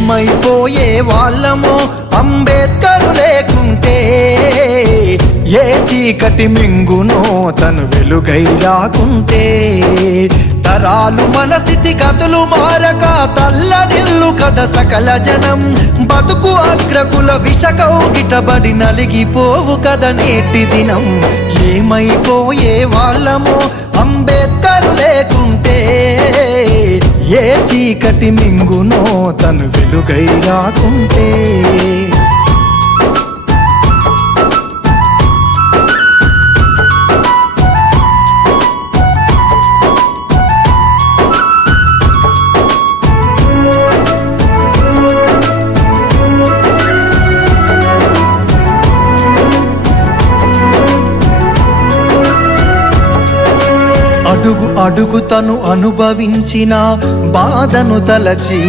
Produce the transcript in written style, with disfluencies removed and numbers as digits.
ఏమైపోయే వాళ్ళమో అంబేద్కర్ లేకుంటే, ఏ చీకటి మింగునో తను వెలుగై రాకుంటే, తరాలు మన స్థితి గతులు మారక తల్లడిల్లు కథ సకల జనం, బతుకు అగ్రకుల విషకౌగిటబడి నలిగిపోవు కథ నేటి దినం. ఏమైపోయే వాళ్ళమో అంబేద్కర్ లేకుంటే, ఏ చీకటి మింగునో తను వెలుగై రాకుంటే. అడుగు అడుగు తను అనుభవించిన బాధను తలచి